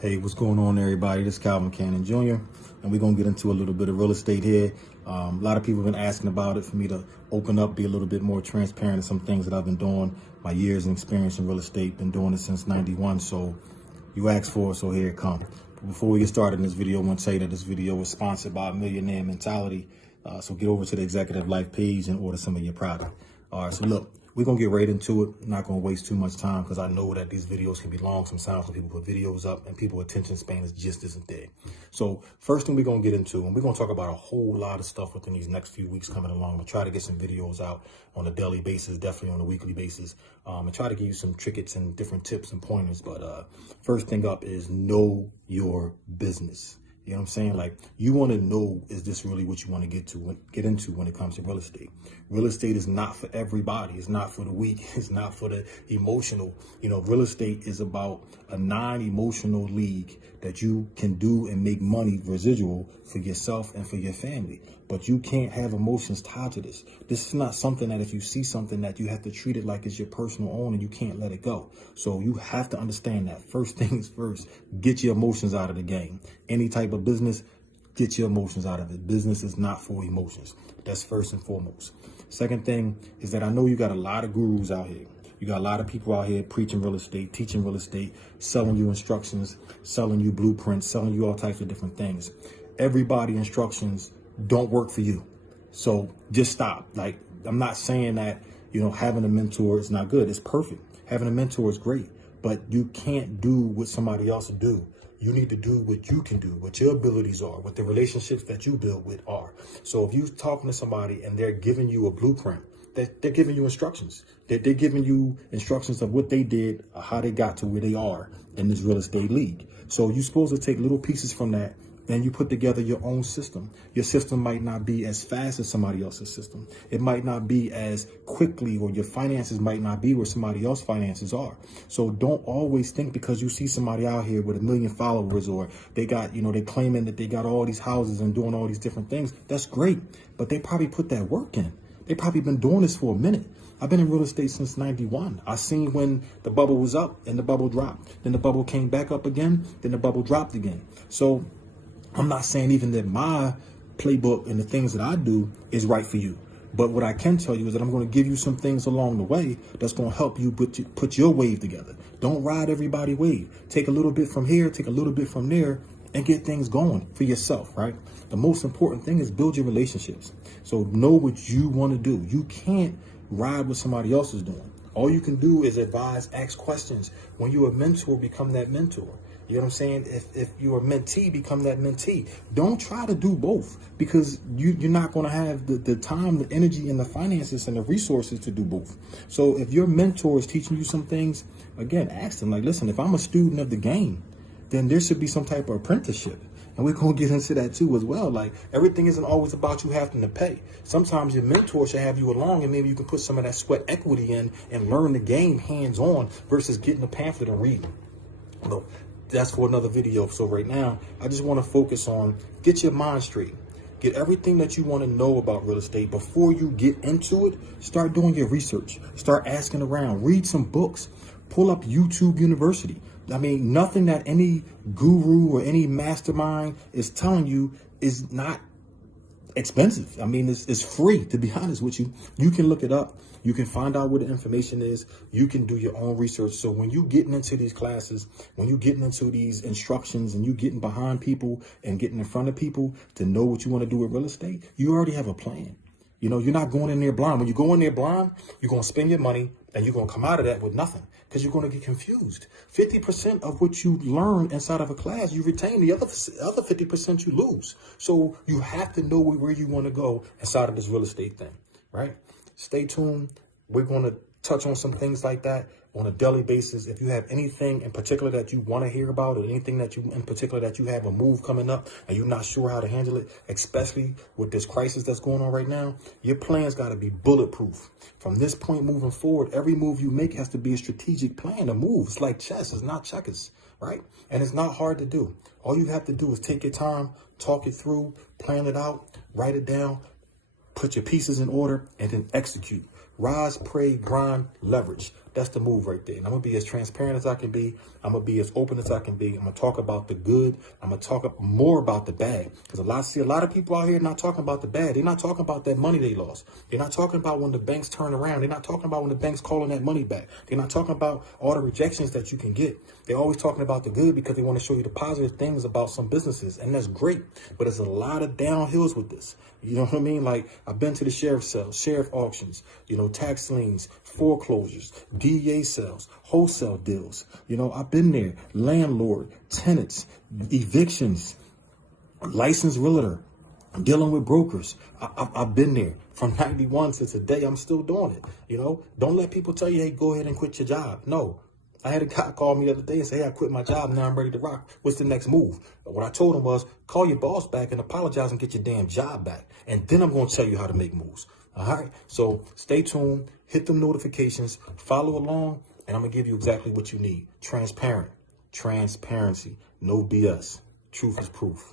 Hey, what's going on, everybody? This is Calvin Cannon Jr., and we're going to get into a little bit of real estate here. A lot of people have been asking about it for me to open up, be a little bit more transparent in some things that I've been doing. My years and experience in real estate, been doing it since 91, so you asked for it, so here it comes. But before we get started in this video, I want to tell you that this video is sponsored by Millionaire Mentality. So get over to the Executive Life page and order some of your product. All right, so look. We're going to get right into it. I'm not going to waste too much time because I know that these videos can be long sometimes when people put videos up and people's attention span is just isn't there. So first thing we're going to get into, and we're going to talk about a whole lot of stuff within these next few weeks coming along. We'll try to get some videos out on a daily basis, definitely on a weekly basis, and try to give you some trinkets and different tips and pointers. But first thing up is know your business. You know what I'm saying? Like, you want to know, is this really what you want to get into when it comes to real estate? Real estate is not for everybody. It's not for the weak. It's not for the emotional. You know, real estate is about a non-emotional league that you can do and make money residual for yourself and for your family. But you can't have emotions tied to this. This is not something that if you see something that you have to treat it like it's your personal own and you can't let it go. So you have to understand that first things first, get your emotions out of the game. Any type of business, get your emotions out of it. Business is not for emotions. That's first and foremost. Second thing is that I know you got a lot of gurus out here. You got a lot of people out here preaching real estate, teaching real estate, selling you instructions, selling you blueprints, selling you all types of different things. Everybody instructions don't work for you. So just stop. Like, I'm not saying that, you know, having a mentor is not good. It's perfect. Having a mentor is great, but you can't do what somebody else do. You need to do what you can do, what your abilities are, what the relationships that you build with are. So if you're talking to somebody and they're giving you a blueprint, they're giving you instructions. They're giving you instructions of what they did, how they got to where they are in this real estate league. So you're supposed to take little pieces from that. Then you put together your own system. Your system might not be as fast as somebody else's system. It might not be as quickly, or your finances might not be where somebody else's finances are. So don't always think because you see somebody out here with 1 million followers, or they got, you know, they claiming that they got all these houses and doing all these different things. That's great. But they probably put that work in. They probably been doing this for a minute. I've been in real estate since 91. I seen when the bubble was up and the bubble dropped. Then the bubble came back up again. Then the bubble dropped again. So I'm not saying even that my playbook and the things that I do is right for you. But what I can tell you is that I'm going to give you some things along the way that's going to help you put your wave together. Don't ride everybody's wave. Take a little bit from here, take a little bit from there, and get things going for yourself, right? The most important thing is build your relationships. So know what you want to do. You can't ride what somebody else is doing. All you can do is advise, ask questions. When you're a mentor, become that mentor. You know what I'm saying? If you're a mentee, become that mentee. Don't try to do both, because you're not going to have the time, the energy, and the finances and the resources to do both. So if your mentor is teaching you some things, again, ask them, like, listen, if I'm a student of the game, then there should be some type of apprenticeship. And we're going to get into that too as well. Like, everything isn't always about you having to pay. Sometimes your mentor should have you along, and maybe you can put some of that sweat equity in and learn the game hands-on versus getting a pamphlet and reading. Look, that's for another video. So right now, I just want to focus on get your mind straight. Get everything that you want to know about real estate before you get into it. Start doing your research. Start asking around. Read some books. Pull up YouTube University. I mean, nothing that any guru or any mastermind is telling you is not expensive. I mean, it's free, to be honest with you. You can look it up. You can find out where the information is. You can do your own research. So when you getting into these classes, when you getting into these instructions, and you getting behind people and getting in front of people to know what you want to do with real estate, you already have a plan. You know, you're not going in there blind. When you go in there blind, you're going to spend your money and you're going to come out of that with nothing, because you're going to get confused. 50% of what you learn inside of a class, you retain. The other 50% you lose. So you have to know where you want to go inside of this real estate thing, right? Stay tuned. We're going to touch on some things like that on a daily basis. If you have anything in particular that you want to hear about, or anything that you in particular that you have a move coming up and you're not sure how to handle it, especially with this crisis that's going on right now, your plan's got to be bulletproof. From this point moving forward, every move you make has to be a strategic plan to move. It's like chess. It's not checkers, right? And it's not hard to do. All you have to do is take your time, talk it through, plan it out, write it down, put your pieces in order, and then execute. Rise, pray, grind, leverage. That's the move right there. And I'm going to be as transparent as I can be. I'm going to be as open as I can be. I'm going to talk about the good. I'm going to talk more about the bad. Because I see a lot of people out here not talking about the bad. They're not talking about that money they lost. They're not talking about when the banks turn around. They're not talking about when the bank's calling that money back. They're not talking about all the rejections that you can get. They're always talking about the good because they want to show you the positive things about some businesses. And that's great. But there's a lot of downhills with this. You know what I mean? Like, I've been to the sheriff sales, sheriff auctions, tax liens, foreclosures, DEA sales, wholesale deals. I've been there. Landlord, tenants, evictions, licensed realtor, dealing with brokers. I've been there from 91 to today. I'm still doing it. Don't let people tell you, hey, go ahead and quit your job. No. I had a guy call me the other day and say, hey, I quit my job. Now I'm ready to rock. What's the next move? What I told him was, call your boss back and apologize and get your damn job back. And then I'm going to tell you how to make moves. All right. So stay tuned. Hit them notifications. Follow along. And I'm going to give you exactly what you need. Transparency. No BS. Truth is proof.